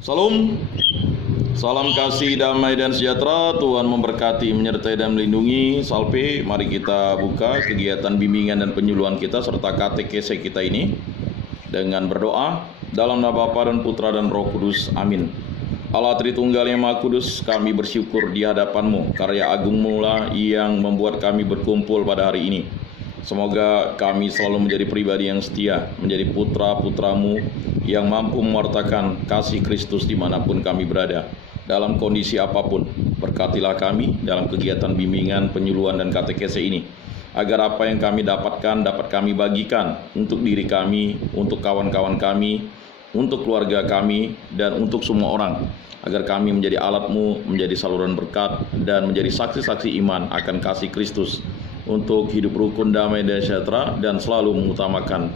Salam, salam kasih, damai dan sejahtera. Tuhan memberkati, menyertai dan melindungi. Salve, mari kita buka kegiatan bimbingan dan penyuluhan kita serta katekese kita ini dengan berdoa dalam nama Bapa dan Putra dan Roh Kudus. Amin. Allah Tritunggal yang Maha Kudus, kami bersyukur di hadapan-Mu. Karya agung-Mu lah yang membuat kami berkumpul pada hari ini. Semoga kami selalu menjadi pribadi yang setia, menjadi putra-putra-Mu yang mampu mewartakan kasih Kristus dimanapun kami berada, dalam kondisi apapun. Berkatilah kami dalam kegiatan bimbingan, penyuluhan, dan katekese ini, agar apa yang kami dapatkan dapat kami bagikan untuk diri kami, untuk kawan-kawan kami, untuk keluarga kami, dan untuk semua orang, agar kami menjadi alat-Mu, menjadi saluran berkat, dan menjadi saksi-saksi iman akan kasih Kristus, untuk hidup rukun, damai, dan sejahtera, dan selalu mengutamakan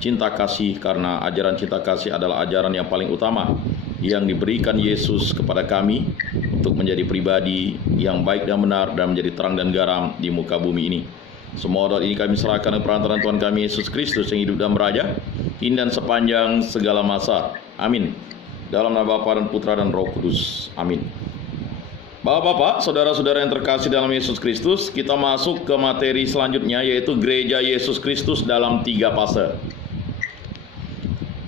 cinta kasih, karena ajaran cinta kasih adalah ajaran yang paling utama yang diberikan Yesus kepada kami untuk menjadi pribadi yang baik dan benar dan menjadi terang dan garam di muka bumi ini. Semua doa ini kami serahkan ke perantaraan Tuhan kami Yesus Kristus yang hidup dan beraja kini dan sepanjang segala masa. Amin. Dalam nama Bapa dan Putra dan Roh Kudus. Amin. Bapak-bapak, saudara-saudara yang terkasih dalam Yesus Kristus, kita masuk ke materi selanjutnya, yaitu gereja Yesus Kristus dalam 3 fase.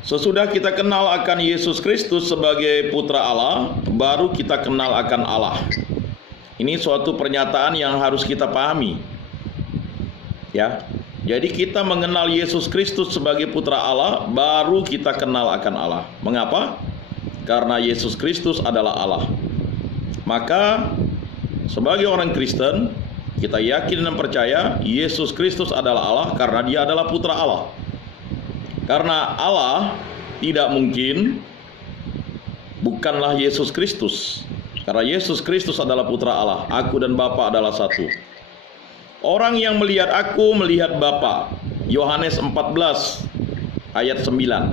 Sesudah kita kenal akan Yesus Kristus sebagai putra Allah, baru kita kenal akan Allah. Ini suatu pernyataan yang harus kita pahami. Ya. Jadi kita mengenal Yesus Kristus sebagai putra Allah, baru kita kenal akan Allah. Mengapa? Karena Yesus Kristus adalah Allah. Maka sebagai orang Kristen, kita yakin dan percaya Yesus Kristus adalah Allah karena Dia adalah putra Allah. Karena Allah tidak mungkin bukanlah Yesus Kristus. Karena Yesus Kristus adalah putra Allah. Aku dan Bapa adalah satu. Orang yang melihat aku melihat Bapa. Yohanes 14 ayat 9.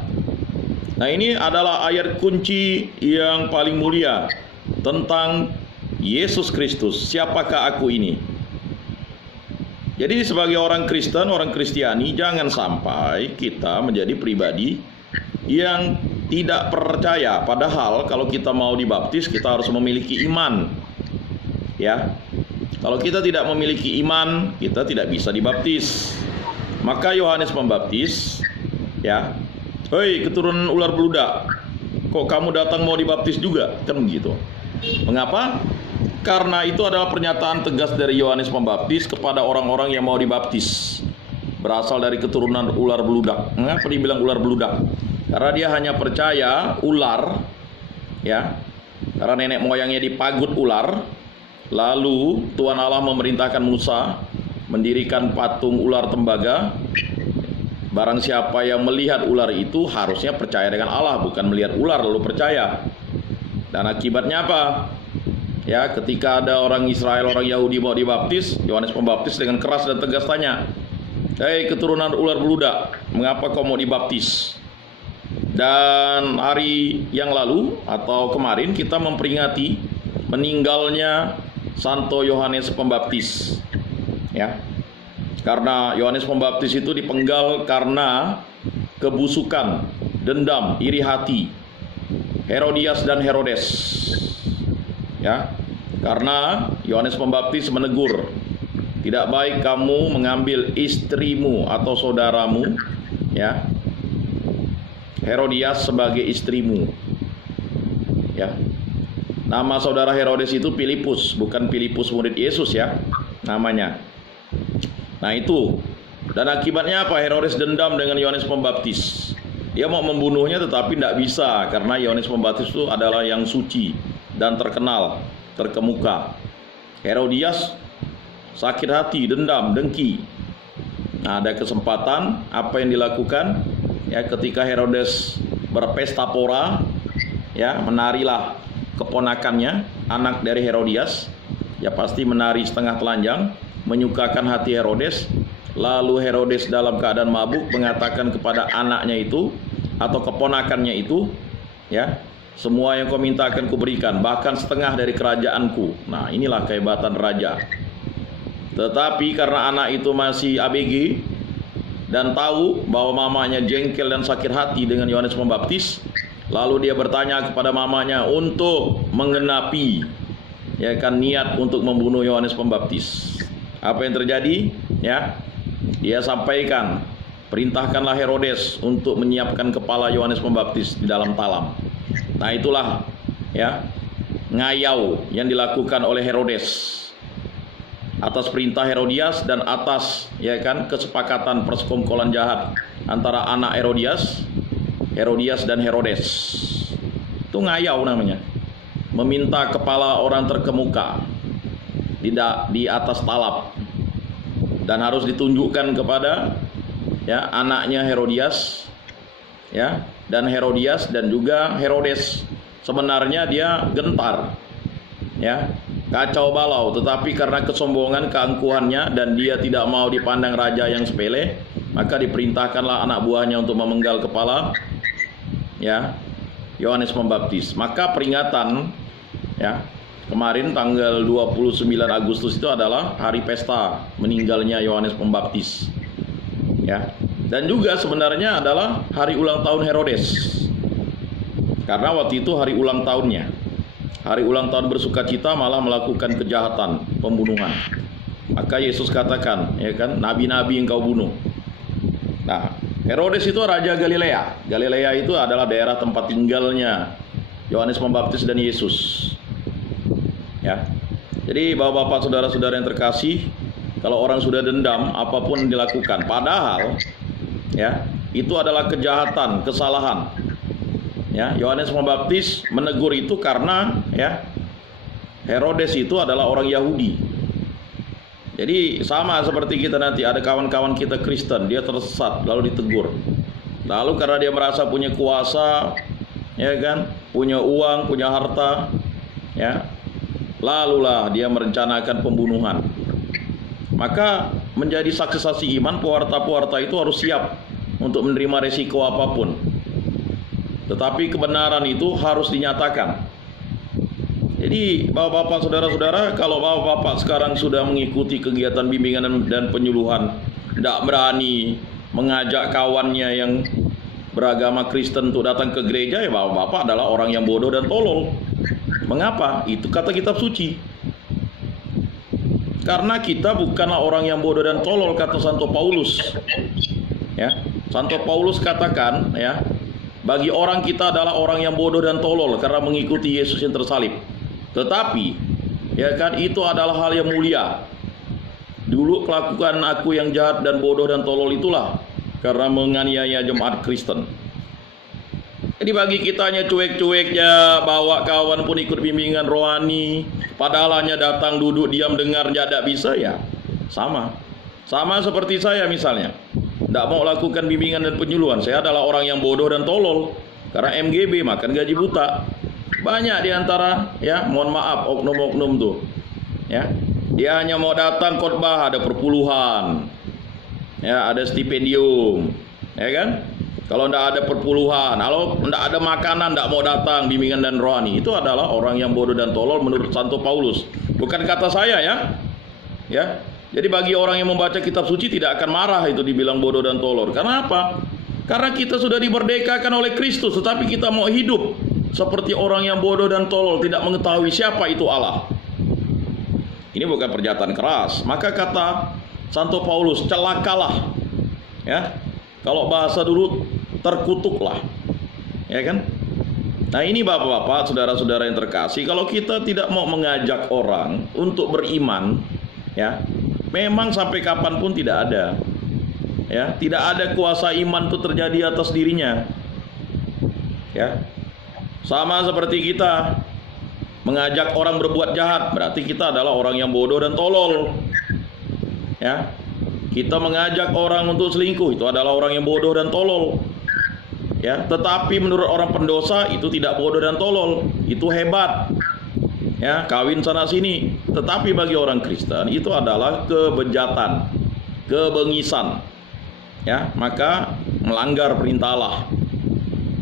Nah, ini adalah ayat kunci yang paling mulia tentang Yesus Kristus. Siapakah aku ini? Jadi sebagai orang Kristen, orang Kristiani, jangan sampai kita menjadi pribadi yang tidak percaya. Padahal kalau kita mau dibaptis, kita harus memiliki iman. Ya. Kalau kita tidak memiliki iman, kita tidak bisa dibaptis. Maka Yohanes Pembaptis, ya, hei keturunan ular beludak, kok kamu datang mau dibaptis juga? Kan begitu. Mengapa? Karena itu adalah pernyataan tegas dari Yohanes Pembaptis kepada orang-orang yang mau dibaptis, berasal dari keturunan ular beludak. Mengapa dibilang ular beludak? Karena dia hanya percaya ular, ya, karena nenek moyangnya dipagut ular. Lalu Tuhan Allah memerintahkan Musa mendirikan patung ular tembaga. Barang siapa yang melihat ular itu harusnya percaya dengan Allah, bukan melihat ular lalu percaya. Dan akibatnya apa? Ya, ketika ada orang Israel, orang Yahudi mau dibaptis, Yohanes Pembaptis dengan keras dan tegas tanya, hei keturunan ular beludak, mengapa kau mau dibaptis? Dan hari yang lalu atau kemarin kita memperingati meninggalnya Santo Yohanes Pembaptis. Ya. Karena Yohanes Pembaptis itu dipenggal karena kebusukan, dendam, iri hati Herodias dan Herodes. Ya. Karena Yohanes Pembaptis menegur, tidak baik kamu mengambil istrimu atau saudaramu, ya, Herodias sebagai istrimu. Ya. Nama saudara Herodes itu Filipus, bukan Filipus murid Yesus, ya, namanya. Nah itu. Dan akibatnya apa? Herodes dendam dengan Yohanes Pembaptis. Dia mau membunuhnya tetapi tidak bisa, karena Yohanes Pembaptis itu adalah yang suci dan terkenal, terkemuka. Herodias sakit hati, dendam, dengki. Nah, ada kesempatan, apa yang dilakukan? Ya, ketika Herodes berpesta pora, ya, menarilah keponakannya, anak dari Herodias, ya pasti menari setengah telanjang, menyukakan hati Herodes. Lalu Herodes dalam keadaan mabuk mengatakan kepada anaknya itu atau keponakannya itu, ya, semua yang kau minta akan kuberikan, bahkan setengah dari kerajaanku. Nah, inilah kehebatan raja. Tetapi karena anak itu masih ABG dan tahu bahwa mamanya jengkel dan sakit hati dengan Yohanes Pembaptis, Lalu dia bertanya kepada mamanya untuk menggenapi ya kan niat untuk membunuh Yohanes Pembaptis. Apa yang terjadi? Ya, dia sampaikan, perintahkanlah Herodes untuk menyiapkan kepala Yohanes Pembaptis di dalam talam. Nah, itulah ya ngayau yang dilakukan oleh Herodes atas perintah Herodias dan atas ya kan kesepakatan persekongkolan jahat antara anak Herodias dan Herodes. Itu ngayau namanya. Meminta kepala orang terkemuka di atas talap dan harus ditunjukkan kepada ya anaknya Herodias ya, dan Herodias dan juga Herodes sebenarnya dia gentar ya, kacau balau, tetapi karena kesombongan, keangkuhannya, dan dia tidak mau dipandang raja yang sepele, maka diperintahkanlah anak buahnya untuk memenggal kepala ya Yohanes Pembaptis. Maka peringatan ya kemarin tanggal 29 Agustus itu adalah hari pesta meninggalnya Yohanes Pembaptis ya, dan juga sebenarnya adalah hari ulang tahun Herodes, karena waktu itu hari ulang tahunnya, hari ulang tahun bersukacita malah melakukan kejahatan pembunuhan. Maka Yesus katakan ya kan, nabi-nabi yang kau bunuh. Nah, Herodes itu raja Galilea. Galilea itu adalah daerah tempat tinggalnya Yohanes Pembaptis dan Yesus. Ya. Jadi Bapak-bapak, saudara-saudara yang terkasih, kalau orang sudah dendam, apapun dilakukan. Padahal ya, itu adalah kejahatan, kesalahan. Ya, Yohanes Pembaptis menegur itu karena ya Herodes itu adalah orang Yahudi. Jadi sama seperti kita nanti ada kawan-kawan kita Kristen, dia tersesat lalu ditegur. Lalu karena dia merasa punya kuasa, ya kan, punya uang, punya harta, ya, lalulah dia merencanakan pembunuhan. Maka menjadi saksi-saksi iman, pewarta-pewarta itu harus siap untuk menerima resiko apapun. Tetapi kebenaran itu harus dinyatakan. Jadi bapak-bapak, saudara-saudara, kalau bapak-bapak sekarang sudah mengikuti kegiatan bimbingan dan penyuluhan, tidak berani mengajak kawannya yang beragama Kristen untuk datang ke gereja, ya bapak-bapak adalah orang yang bodoh dan tolol. Mengapa? Itu kata kitab suci. Karena kita bukanlah orang yang bodoh dan tolol, kata Santo Paulus. Ya, Santo Paulus katakan, ya, bagi orang kita adalah orang yang bodoh dan tolol karena mengikuti Yesus yang tersalib. Tetapi ya kan, itu adalah hal yang mulia. Dulu kelakuan aku yang jahat dan bodoh dan tolol itulah karena menganiaya jemaat Kristen. Jadi bagi kitanya cuek-cueknya, bawa kawan pun ikut bimbingan rohani, padahal hanya datang duduk diam dengar tidak bisa, ya sama seperti saya misalnya, tidak mau lakukan bimbingan dan penyuluhan. Saya adalah orang yang bodoh dan tolol karena MGB, makan gaji buta. Banyak diantara ya, mohon maaf, oknum-oknum tuh ya, dia hanya mau datang khotbah, ada perpuluhan ya, ada stipendium ya kan. Kalau tidak ada perpuluhan, kalau tidak ada makanan, tidak mau datang bimbingan dan rohani. Itu adalah orang yang bodoh dan tolol menurut Santo Paulus, bukan kata saya ya. Ya, jadi bagi orang yang membaca kitab suci tidak akan marah itu dibilang bodoh dan tolol. Karena apa? Karena kita sudah dimerdekakan oleh Kristus, tetapi kita mau hidup seperti orang yang bodoh dan tolol, tidak mengetahui siapa itu Allah. Ini bukan pernyataan keras. Maka kata Santo Paulus, celakalah ya, kalau bahasa dulu terkutuklah, ya kan. Nah ini bapak-bapak, saudara-saudara yang terkasih, kalau kita tidak mau mengajak orang untuk beriman, ya, memang sampai kapanpun tidak ada, ya, tidak ada kuasa iman itu terjadi atas dirinya, ya. Sama seperti kita mengajak orang berbuat jahat, berarti kita adalah orang yang bodoh dan tolol, ya. Kita mengajak orang untuk selingkuh, itu adalah orang yang bodoh dan tolol, ya. Tetapi menurut orang pendosa itu tidak bodoh dan tolol, itu hebat, ya, kawin sana sini. Tetapi bagi orang Kristen itu adalah kebejatan, kebengisan, ya, maka melanggar perintah Allah.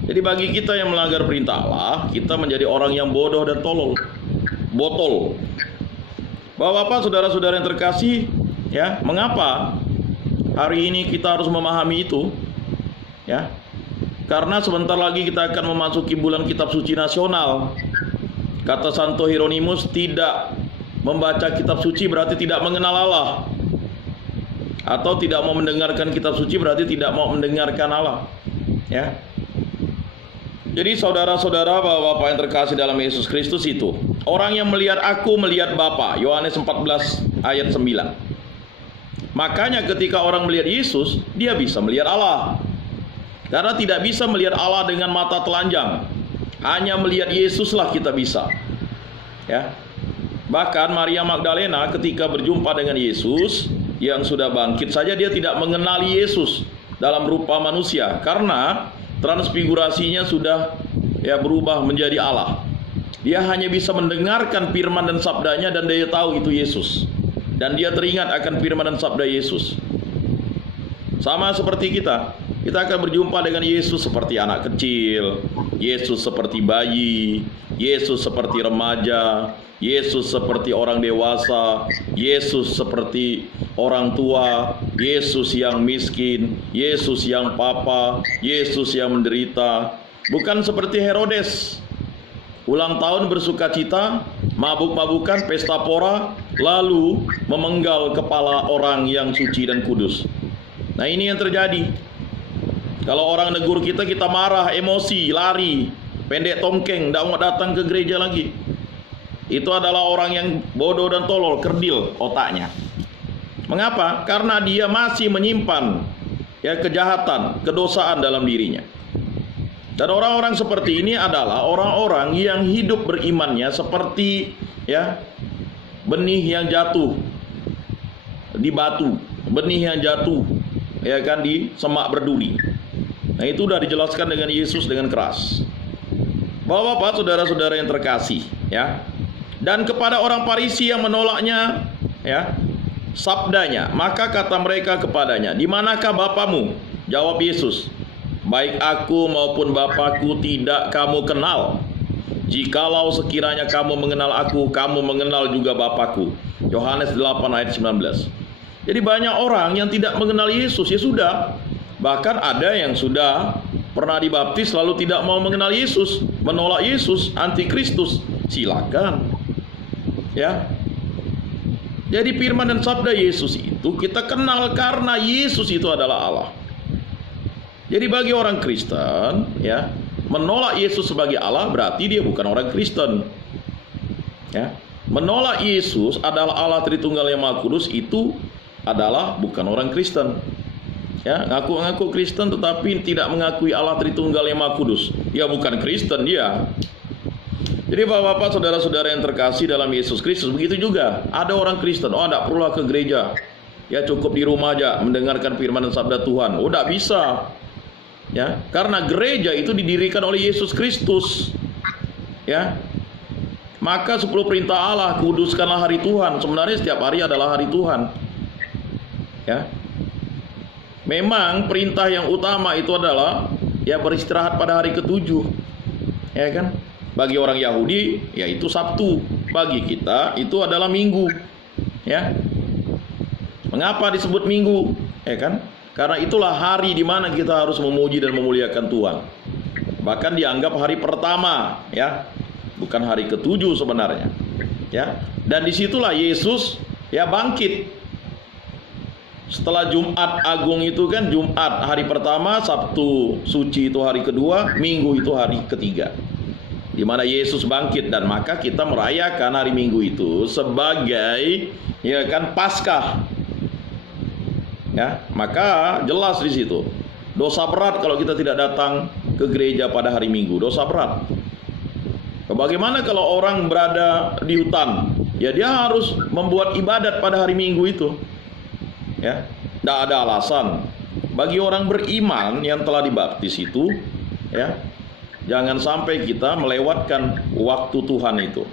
Jadi bagi kita yang melanggar perintah Allah, kita menjadi orang yang bodoh dan tolol, botol. Bapak-bapak, saudara-saudara yang terkasih, ya, mengapa hari ini kita harus memahami itu? Ya, Karena sebentar lagi kita akan memasuki bulan kitab suci nasional. Kata Santo Hieronymus, tidak membaca kitab suci berarti tidak mengenal Allah. Atau tidak mau mendengarkan kitab suci berarti tidak mau mendengarkan Allah. Ya. Jadi saudara-saudara, bapak-bapak yang terkasih dalam Yesus Kristus itu, orang yang melihat aku melihat Bapa. Yohanes 14 ayat 9. Makanya ketika orang melihat Yesus, dia bisa melihat Allah. Karena tidak bisa melihat Allah dengan mata telanjang. Hanya melihat Yesuslah kita bisa. Ya. Bahkan Maria Magdalena ketika berjumpa dengan Yesus yang sudah bangkit saja, dia tidak mengenali Yesus dalam rupa manusia, karena transfigurasinya sudah berubah menjadi Allah. Dia hanya bisa mendengarkan firman dan sabdanya, dan dia tahu itu Yesus, dan dia teringat akan firman dan sabda Yesus. Sama seperti kita akan berjumpa dengan Yesus seperti anak kecil, Yesus seperti bayi, Yesus seperti remaja, Yesus seperti orang dewasa, Yesus seperti orang tua, Yesus yang miskin, Yesus yang papa, Yesus yang menderita. Bukan seperti Herodes, ulang tahun bersukacita, mabuk-mabukan, pesta pora, lalu memenggal kepala orang yang suci dan kudus. Nah, ini yang terjadi. Kalau orang negur kita, kita marah, emosi, lari, pendek tongkeng, tidak mau datang ke gereja lagi. Itu adalah orang yang bodoh dan tolol, kerdil otaknya. Mengapa? Karena dia masih menyimpan kejahatan, kedosaan dalam dirinya. Dan orang-orang seperti ini adalah orang-orang yang hidup berimannya seperti benih yang jatuh di batu, benih yang jatuh di semak berduri. Nah, itu sudah dijelaskan dengan Yesus dengan keras. Bapak-bapak, saudara-saudara yang terkasih, dan kepada orang Farisi yang menolaknya sabdanya, maka kata mereka kepadanya, "Di manakah Bapamu?" Jawab Yesus, "Baik aku maupun Bapakku tidak kamu kenal. Jikalau sekiranya kamu mengenal aku, kamu mengenal juga Bapakku." Yohanes 8 ayat 19. Jadi banyak orang yang tidak mengenal Yesus. Ya sudah, bahkan ada yang sudah pernah dibaptis lalu tidak mau mengenal Yesus, menolak Yesus, antikristus. Silakan. Jadi firman dan sabda Yesus itu kita kenal karena Yesus itu adalah Allah. Jadi bagi orang Kristen, menolak Yesus sebagai Allah berarti dia bukan orang Kristen. Menolak Yesus adalah Allah Tritunggal yang Maha Kudus itu adalah bukan orang Kristen. Ngaku-ngaku Kristen tetapi tidak mengakui Allah Tritunggal yang Maha Kudus, dia bukan Kristen dia. Jadi bapak-bapak, saudara-saudara yang terkasih dalam Yesus Kristus, begitu juga ada orang Kristen, tidak perlulah ke gereja, cukup di rumah aja mendengarkan firman dan sabda Tuhan. Tidak bisa, karena gereja itu didirikan oleh Yesus Kristus. Maka 10 perintah Allah, kuduskanlah hari Tuhan. Sebenarnya setiap hari adalah hari Tuhan. Memang perintah yang utama itu adalah beristirahat pada hari ke-7, Bagi orang Yahudi itu Sabtu, bagi kita itu adalah Minggu. Mengapa disebut Minggu? Karena itulah hari di mana kita harus memuji dan memuliakan Tuhan. Bahkan dianggap hari pertama, bukan hari ke-7 sebenarnya. Dan disitulah Yesus bangkit. Setelah Jumat Agung itu Jumat hari pertama, Sabtu Suci itu hari kedua, Minggu itu hari ketiga, di mana Yesus bangkit. Dan maka kita merayakan hari Minggu itu sebagai Paskah. Maka jelas di situ dosa berat kalau kita tidak datang ke gereja pada hari Minggu, dosa berat. Bagaimana kalau orang berada di hutan? Dia harus membuat ibadat pada hari Minggu itu. Tidak ada alasan bagi orang beriman yang telah dibaptis itu, jangan sampai kita melewatkan waktu Tuhan itu.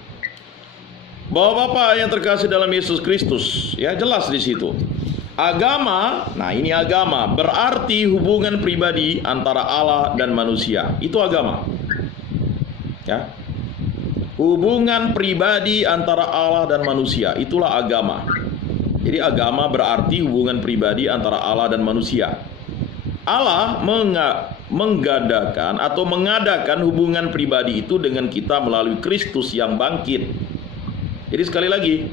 Bapak-bapak yang terkasih dalam Yesus Kristus, jelas di situ. Agama, ini agama berarti hubungan pribadi antara Allah dan manusia. Itu agama. Hubungan pribadi antara Allah dan manusia, itulah agama. Jadi agama berarti hubungan pribadi antara Allah dan manusia. Allah mengadakan hubungan pribadi itu dengan kita melalui Kristus yang bangkit. Jadi sekali lagi,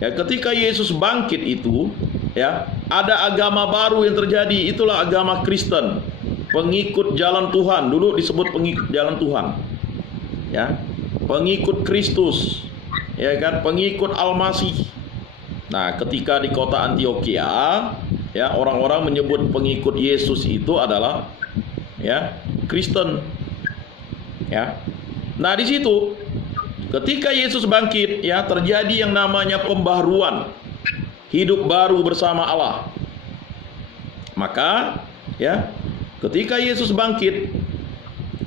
ya, ketika Yesus bangkit itu, ya, ada agama baru yang terjadi. Itulah agama Kristen, pengikut jalan Tuhan. Dulu disebut pengikut jalan Tuhan, ya, pengikut Kristus, ya kan, pengikut Al-Masih. Nah, ketika di kota Antioquia, ya, orang-orang menyebut pengikut Yesus itu adalah, ya, Kristen, ya. Nah, di situ ketika Yesus bangkit, ya, terjadi yang namanya pembaharuan, hidup baru bersama Allah. Maka, ya, ketika Yesus bangkit,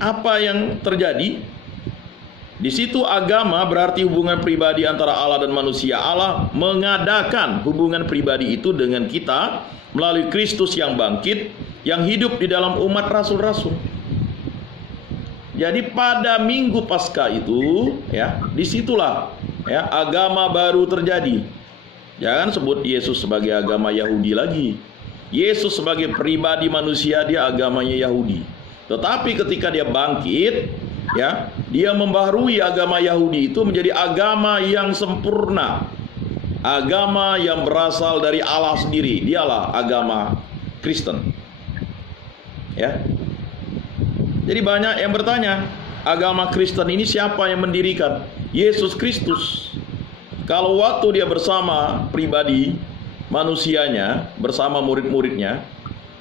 apa yang terjadi? Di situ agama berarti hubungan pribadi antara Allah dan manusia. Allah mengadakan hubungan pribadi itu dengan kita melalui Kristus yang bangkit, yang hidup di dalam umat rasul-rasul. Jadi pada Minggu Paskah itu, ya, disitulah, ya, agama baru terjadi. Jangan sebut Yesus sebagai agama Yahudi lagi. Yesus sebagai pribadi manusia, dia agamanya Yahudi. Tetapi ketika dia bangkit, ya, dia membaharui agama Yahudi itu menjadi agama yang sempurna, agama yang berasal dari Allah sendiri. Dialah agama Kristen, ya. Jadi banyak yang bertanya, agama Kristen ini siapa yang mendirikan? Yesus Kristus. Kalau waktu dia bersama pribadi manusianya, bersama murid-muridnya,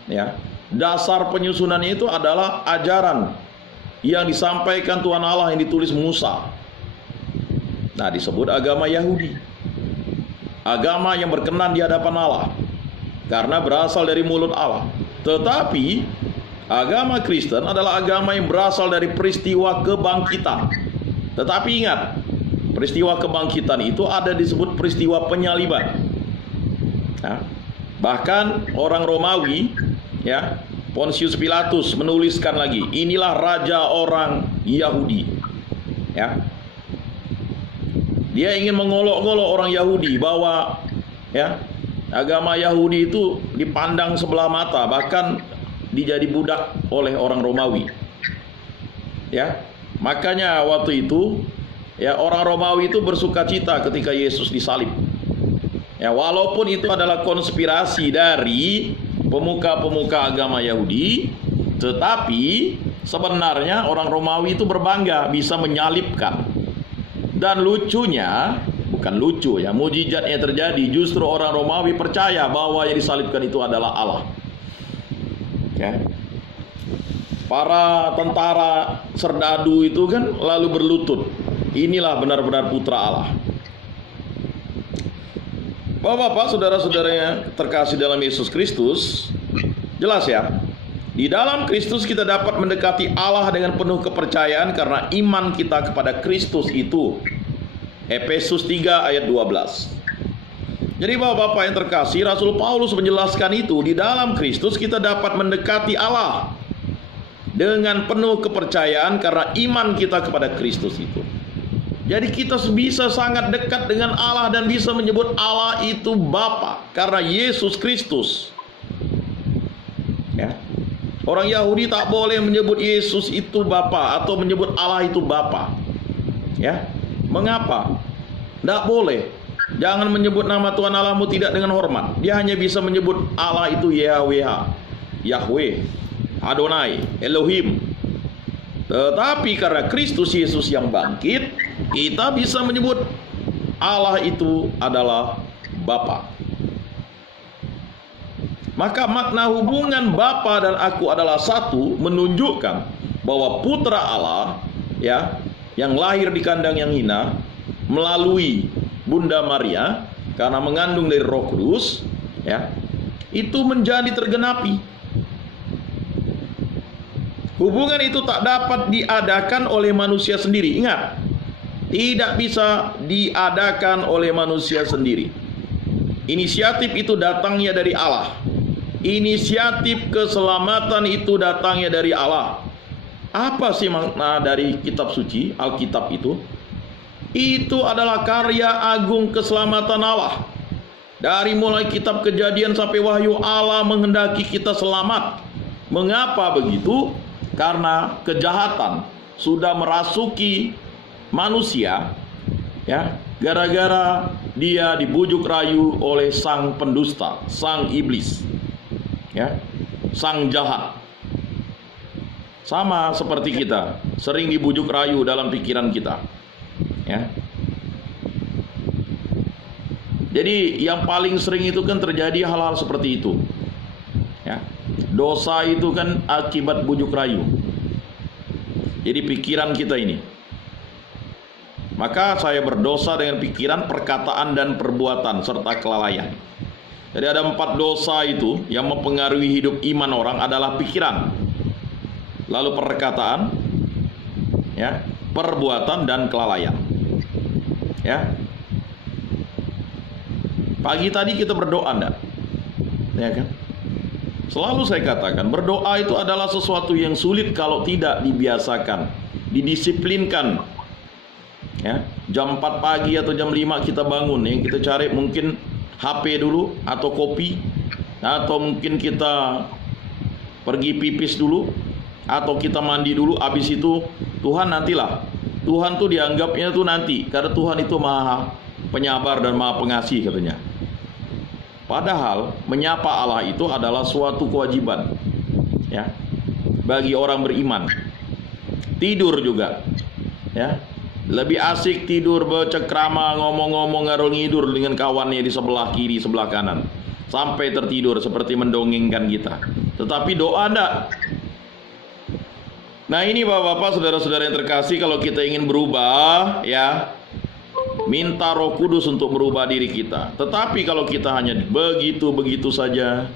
ya, dasar penyusunannya itu adalah ajaran yang disampaikan Tuhan Allah yang ditulis Musa. Nah, disebut agama Yahudi, agama yang berkenan di hadapan Allah karena berasal dari mulut Allah. Tetapi agama Kristen adalah agama yang berasal dari peristiwa kebangkitan. Tetapi ingat, peristiwa kebangkitan itu ada disebut peristiwa penyaliban. Nah, bahkan orang Romawi, ya, Pontius Pilatus menuliskan lagi, inilah raja orang Yahudi, ya. Dia ingin mengolok-olok orang Yahudi bahwa, ya, agama Yahudi itu dipandang sebelah mata, bahkan dijadi budak oleh orang Romawi, ya. Makanya waktu itu, ya, orang Romawi itu bersukacita ketika Yesus disalib, ya, walaupun itu adalah konspirasi dari pemuka-pemuka agama Yahudi, tetapi sebenarnya orang Romawi itu berbangga bisa menyalibkan. Dan lucunya, bukan lucu ya, mujizatnya terjadi, justru orang Romawi percaya bahwa yang disalibkan itu adalah Allah, ya. Para tentara serdadu itu kan lalu berlutut, inilah benar-benar putra Allah. Bapak-bapak, saudara-saudara yang terkasih dalam Yesus Kristus, jelas ya, di dalam Kristus kita dapat mendekati Allah dengan penuh kepercayaan karena iman kita kepada Kristus itu. Efesus 3 ayat 12. Jadi bapak-bapak yang terkasih, Rasul Paulus menjelaskan itu, di dalam Kristus kita dapat mendekati Allah dengan penuh kepercayaan karena iman kita kepada Kristus itu. Jadi kita bisa sangat dekat dengan Allah dan bisa menyebut Allah itu Bapa karena Yesus Kristus. Ya. Orang Yahudi tak boleh menyebut Yesus itu Bapa atau menyebut Allah itu Bapa. Ya. Mengapa? Tidak boleh. Jangan menyebut nama Tuhan Allahmu tidak dengan hormat. Dia hanya bisa menyebut Allah itu Yahweh, Yahweh, Adonai, Elohim. Tetapi karena Kristus Yesus yang bangkit, kita bisa menyebut Allah itu adalah Bapa. Maka makna hubungan Bapa dan aku adalah satu, menunjukkan bahwa putra Allah, ya, yang lahir di kandang yang hina melalui Bunda Maria karena mengandung dari Roh Kudus, ya, itu menjadi tergenapi. Hubungan itu tak dapat diadakan oleh manusia sendiri. Ingat, tidak bisa diadakan oleh manusia sendiri. Inisiatif itu datangnya dari Allah. Inisiatif keselamatan itu datangnya dari Allah. Apa sih makna dari kitab suci, Alkitab itu? Itu adalah karya agung keselamatan Allah. Dari mulai kitab Kejadian sampai Wahyu, Allah menghendaki kita selamat. Mengapa begitu? Karena kejahatan sudah merasuki manusia, ya, gara-gara dia dibujuk rayu oleh sang pendusta, sang iblis, ya, sang jahat. Sama seperti kita, sering dibujuk rayu dalam pikiran kita, ya. Jadi yang paling sering itu kan terjadi hal-hal seperti itu, ya. Dosa itu kan akibat bujuk rayu. Jadi pikiran kita ini. Maka saya berdosa dengan pikiran, perkataan, dan perbuatan serta kelalaian. Jadi ada 4 dosa itu yang mempengaruhi hidup iman orang adalah pikiran, lalu perkataan, ya, perbuatan, dan kelalaian. Ya. Pagi tadi kita berdoa enggak? Ya kan? Selalu saya katakan, berdoa itu adalah sesuatu yang sulit kalau tidak dibiasakan, didisiplinkan. Ya, jam 4 pagi atau jam 5 kita bangun, yang kita cari mungkin HP dulu atau kopi, atau mungkin kita pergi pipis dulu, atau kita mandi dulu. Habis itu Tuhan nantilah. Tuhan tuh dianggapnya tuh nanti, karena Tuhan itu maha penyabar dan maha pengasih katanya. Padahal menyapa Allah itu adalah suatu kewajiban, ya, bagi orang beriman. Tidur juga, ya. Lebih asik tidur bercekrama, ngomong-ngomong ngarul ngidur dengan kawannya di sebelah kiri, sebelah kanan, sampai tertidur seperti mendongengkan kita. Tetapi doa enggak. Nah ini Bapak-bapak, saudara-saudara yang terkasih, kalau kita ingin berubah, ya, minta Roh Kudus untuk merubah diri kita. Tetapi kalau kita hanya begitu-begitu saja,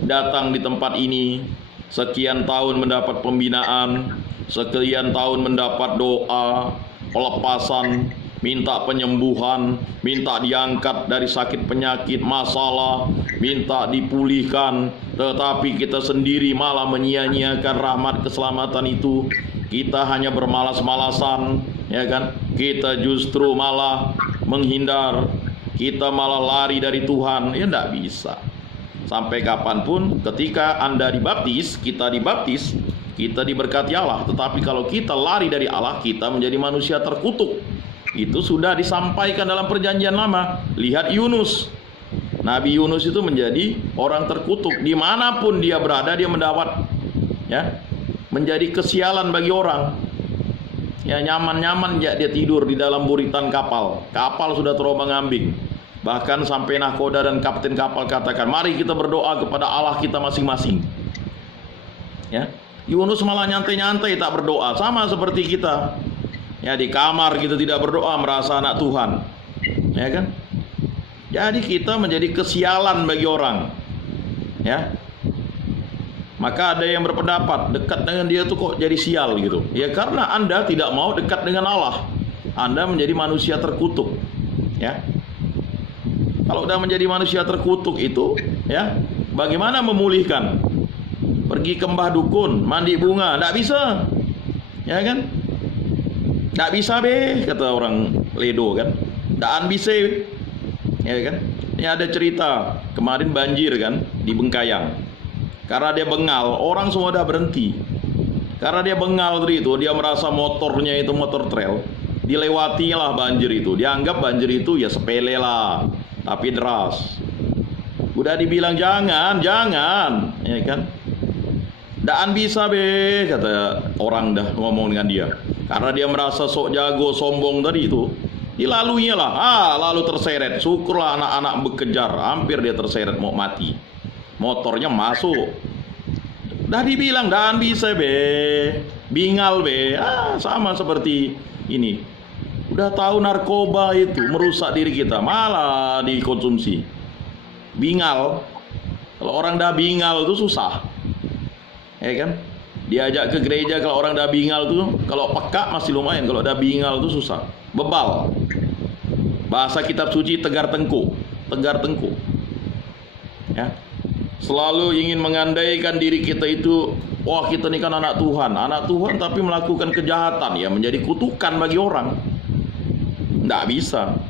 datang di tempat ini, sekian tahun mendapat pembinaan, sekian tahun mendapat doa, pelepasan, minta penyembuhan, minta diangkat dari sakit penyakit, masalah, minta dipulihkan, tetapi kita sendiri malah menyia-nyiakan rahmat keselamatan itu. Kita hanya bermalas-malasan, ya kan? Kita justru malah menghindar, kita malah lari dari Tuhan. Ya enggak bisa. Sampai kapanpun ketika Anda dibaptis, kita diberkati Allah. Tetapi kalau kita lari dari Allah, kita menjadi manusia terkutuk. Itu sudah disampaikan dalam perjanjian lama. Lihat Yunus. Nabi Yunus itu menjadi orang terkutuk. Dimanapun dia berada, dia mendapat, ya, menjadi kesialan bagi orang. Ya, nyaman-nyaman ya dia tidur di dalam buritan kapal. Kapal sudah terombang-ambing. Bahkan sampai nahkoda dan kapten kapal katakan, mari kita berdoa kepada Allah kita masing-masing. Ya, Yunus malah nyantai-nyantai tak berdoa. Sama seperti kita. Ya, di kamar kita tidak berdoa, merasa anak Tuhan. Ya kan? Jadi kita menjadi kesialan bagi orang. Ya. Maka ada yang berpendapat dekat dengan dia tuh kok jadi sial gitu. Ya karena Anda tidak mau dekat dengan Allah. Anda menjadi manusia terkutuk. Ya. Kalau udah menjadi manusia terkutuk itu, ya, bagaimana memulihkan? Pergi ke mbah dukun, mandi bunga, enggak bisa. Ya kan? Enggak bisa be, kata orang Ledo kan. Daan bisa. Ya kan? Ini ada cerita kemarin banjir kan di Bengkayang. Karena dia bengal, orang semua udah berhenti. Karena dia bengal tadi itu, dia merasa motornya itu motor trail, dilewatilah banjir itu. Dianggap banjir itu ya sepele lah, tapi deras. Udah dibilang jangan, ya kan? Daan bisa be, kata orang dah ngomong dengan dia. Karena dia merasa sok jago, sombong tadi itu, dilaluinya lah. Lalu terseret. Syukurlah anak-anak bekejar, hampir dia terseret mau mati. Motornya masuk. Dah dibilang dan bisa be, bingal be. Sama seperti ini. Udah tahu narkoba itu merusak diri kita, malah dikonsumsi. Bingal. Kalau orang dah bingal itu susah, ya kan? Diajak ke gereja kalau orang dah bingal tuh, kalau peka masih lumayan. Kalau dah bingal itu susah. Bebal. Bahasa kitab suci tegar tengkuk. Ya. Selalu ingin mengandaikan diri kita itu, wah kita ini kan anak Tuhan tapi melakukan kejahatan, ya menjadi kutukan bagi orang. Tidak bisa.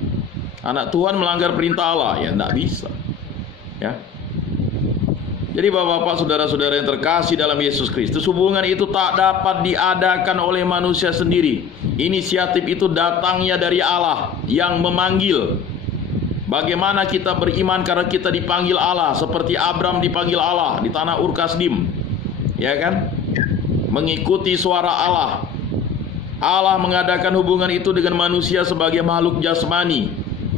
Anak Tuhan melanggar perintah Allah, ya tidak bisa. Ya. Jadi Bapak-bapak, saudara-saudara yang terkasih dalam Yesus Kristus, hubungan itu tak dapat diadakan oleh manusia sendiri. Inisiatif itu datangnya dari Allah yang memanggil. Bagaimana kita beriman karena kita dipanggil Allah, seperti Abram dipanggil Allah di tanah Ur Kasdim, ya kan? Mengikuti suara Allah. Allah mengadakan hubungan itu dengan manusia sebagai makhluk jasmani,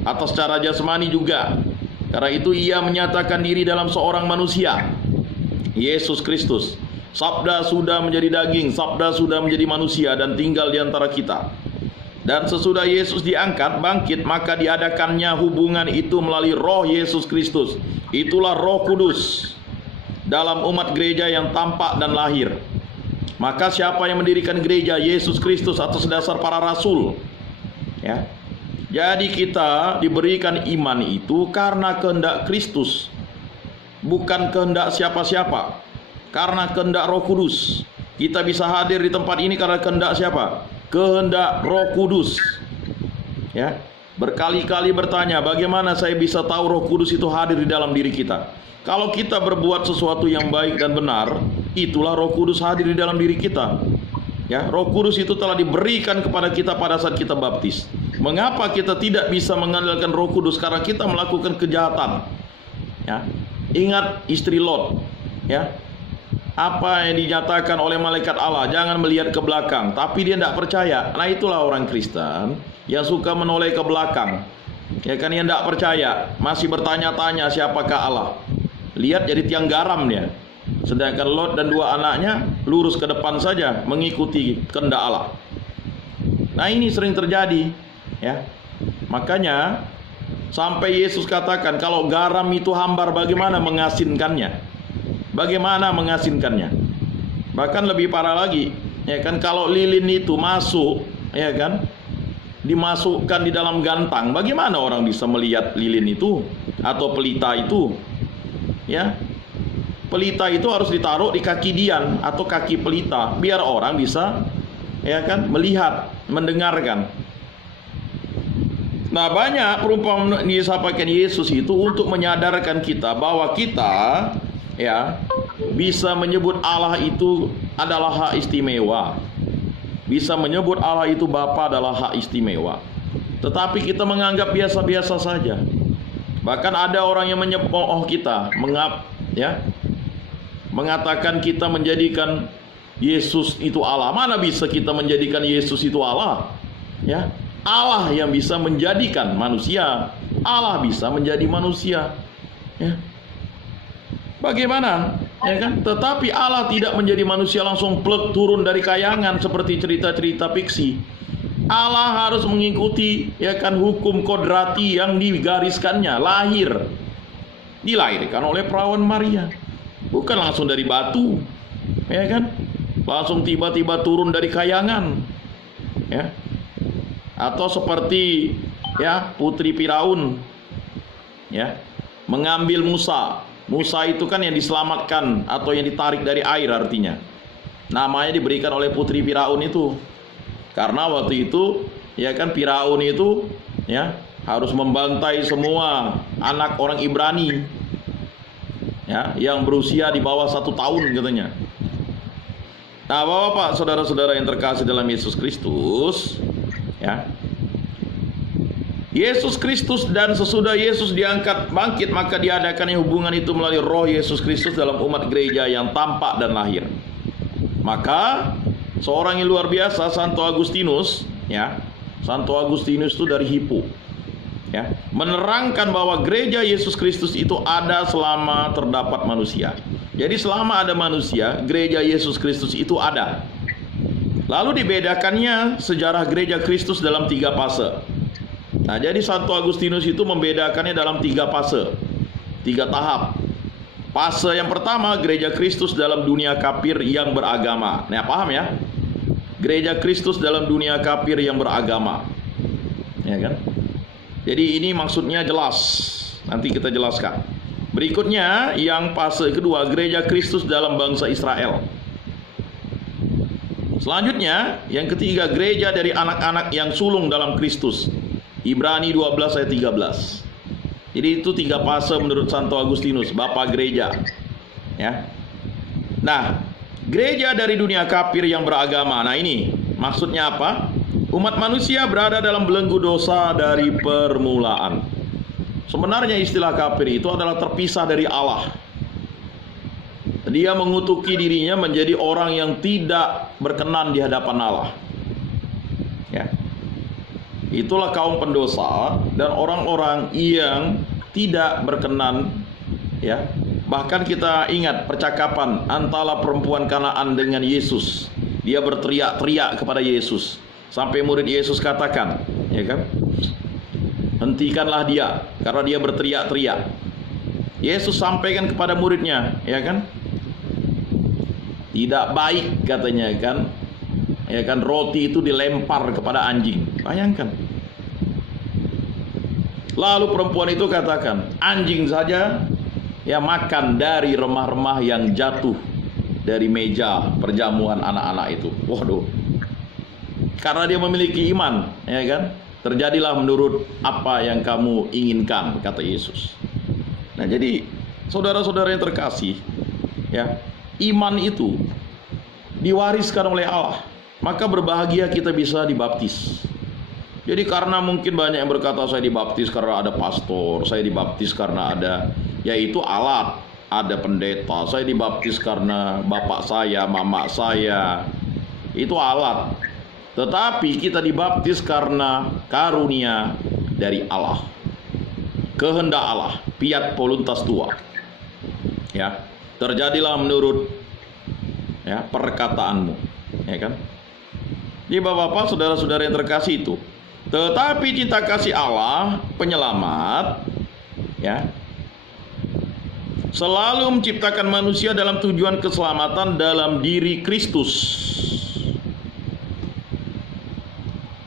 atau secara jasmani juga. Karena itu ia menyatakan diri dalam seorang manusia, Yesus Kristus. Sabda sudah menjadi daging, sabda sudah menjadi manusia dan tinggal di antara kita. Dan sesudah Yesus diangkat, bangkit, maka diadakannya hubungan itu melalui roh Yesus Kristus. Itulah Roh Kudus dalam umat gereja yang tampak dan lahir. Maka siapa yang mendirikan gereja? Yesus Kristus atas dasar para rasul. Ya. Jadi kita diberikan iman itu karena kehendak Kristus, bukan kehendak siapa-siapa. Karena kehendak Roh Kudus. Kita bisa hadir di tempat ini karena kehendak siapa? Kehendak Roh Kudus. Ya. Berkali-kali bertanya, bagaimana saya bisa tahu Roh Kudus itu hadir di dalam diri kita? Kalau kita berbuat sesuatu yang baik dan benar, itulah Roh Kudus hadir di dalam diri kita. Ya, Roh Kudus itu telah diberikan kepada kita pada saat kita baptis. Mengapa kita tidak bisa mengandalkan Roh Kudus? Karena kita melakukan kejahatan. Ya, ingat istri Lot. Ya, apa yang dinyatakan oleh malaikat Allah, jangan melihat ke belakang. Tapi dia tidak percaya. Nah, itulah orang Kristen yang suka menoleh ke belakang. Ya kan, yang tidak percaya, masih bertanya-tanya siapakah Allah. Lihat jadi tiang garam dia. Sedangkan Lot dan dua anaknya lurus ke depan saja mengikuti kehendak Allah. Nah, ini sering terjadi, ya. Makanya sampai Yesus katakan kalau garam itu hambar, bagaimana mengasinkannya? Bagaimana mengasinkannya? Bahkan lebih parah lagi, ya kan, kalau lilin itu masuk, ya kan, dimasukkan di dalam gantang, bagaimana orang bisa melihat lilin itu atau pelita itu? Ya. Pelita itu harus ditaruh di kaki dian atau kaki pelita biar orang bisa, ya kan, melihat, mendengarkan. Nah, banyak perumpamaan disampaikan Yesus itu untuk menyadarkan kita bahwa kita, ya, bisa menyebut Allah itu adalah hak istimewa. Bisa menyebut Allah itu Bapa adalah hak istimewa. Tetapi kita menganggap biasa-biasa saja. Bahkan ada orang yang menyepooh kita, mengatakan kita menjadikan Yesus itu Allah. Mana bisa kita menjadikan Yesus itu Allah? Ya, Allah yang bisa menjadikan manusia. Allah bisa menjadi manusia. Ya. Bagaimana? Ya kan? Tetapi Allah tidak menjadi manusia langsung plek turun dari kayangan seperti cerita-cerita fiksi. Allah harus mengikuti, ya kan, hukum kodrati yang digariskannya. Dilahirkan oleh perawan Maria. Bukan langsung dari batu, ya kan? Langsung tiba-tiba turun dari kayangan, ya. Atau seperti, ya, putri Firaun, ya, mengambil Musa. Musa itu kan yang diselamatkan atau yang ditarik dari air artinya. Namanya diberikan oleh putri Firaun itu. Karena waktu itu, ya kan, Firaun itu, ya, harus membantai semua anak orang Ibrani, ya, yang berusia di bawah 1 tahun katanya. Nah, Bapak, saudara-saudara yang terkasih dalam Yesus Kristus, ya, Yesus Kristus, dan sesudah Yesus diangkat bangkit, maka diadakannya hubungan itu melalui roh Yesus Kristus dalam umat gereja yang tampak dan lahir. Maka seorang yang luar biasa, Santo Agustinus, ya, Santo Agustinus itu dari Hippo, ya, menerangkan bahwa gereja Yesus Kristus itu ada selama terdapat manusia. Jadi selama ada manusia, gereja Yesus Kristus itu ada. Lalu dibedakannya sejarah gereja Kristus dalam 3 fase. Nah, jadi Santo Agustinus itu membedakannya dalam 3 fase, 3 tahap. Fase yang pertama, gereja Kristus dalam dunia kafir yang beragama. Nah, paham ya? Gereja Kristus dalam dunia kafir yang beragama, ya kan? Jadi ini maksudnya jelas. Nanti kita jelaskan. Berikutnya yang fase kedua, gereja Kristus dalam bangsa Israel. Selanjutnya yang ketiga, gereja dari anak-anak yang sulung dalam Kristus. Ibrani 12 ayat 13. Jadi itu 3 fase menurut Santo Agustinus, Bapak Gereja. Ya. Nah, gereja dari dunia kafir yang beragama. Nah, ini maksudnya apa? Umat manusia berada dalam belenggu dosa dari permulaan. Sebenarnya istilah kafir itu adalah terpisah dari Allah. Dia mengutuki dirinya menjadi orang yang tidak berkenan di hadapan Allah. Ya. Itulah kaum pendosa dan orang-orang yang tidak berkenan, ya. Bahkan kita ingat percakapan antara perempuan Kanaan dengan Yesus. Dia berteriak-teriak kepada Yesus sampai murid Yesus katakan, ya kan? Hentikanlah dia karena dia berteriak-teriak. Yesus sampaikan kepada muridnya, ya kan? Tidak baik katanya kan. Ya kan, roti itu dilempar kepada anjing. Bayangkan. Lalu perempuan itu katakan, anjing saja ya makan dari remah-remah yang jatuh dari meja perjamuan anak-anak itu. Waduh. Karena dia memiliki iman, ya kan? Terjadilah menurut apa yang kamu inginkan, kata Yesus. Nah, jadi saudara-saudara yang terkasih, ya, iman itu diwariskan oleh Allah. Maka berbahagia kita bisa dibaptis. Jadi karena mungkin banyak yang berkata saya dibaptis karena ada pastor, saya dibaptis karena ada, yaitu alat, ada pendeta, saya dibaptis karena bapak saya, mama saya, itu alat. Tetapi kita dibaptis karena karunia dari Allah, kehendak Allah, fiat voluntas tua. Ya, terjadilah menurut ya perkataanmu, ya kan? Jadi bapak-bapak, saudara-saudara yang terkasih itu, tetapi cinta kasih Allah penyelamat, ya, selalu menciptakan manusia dalam tujuan keselamatan dalam diri Kristus.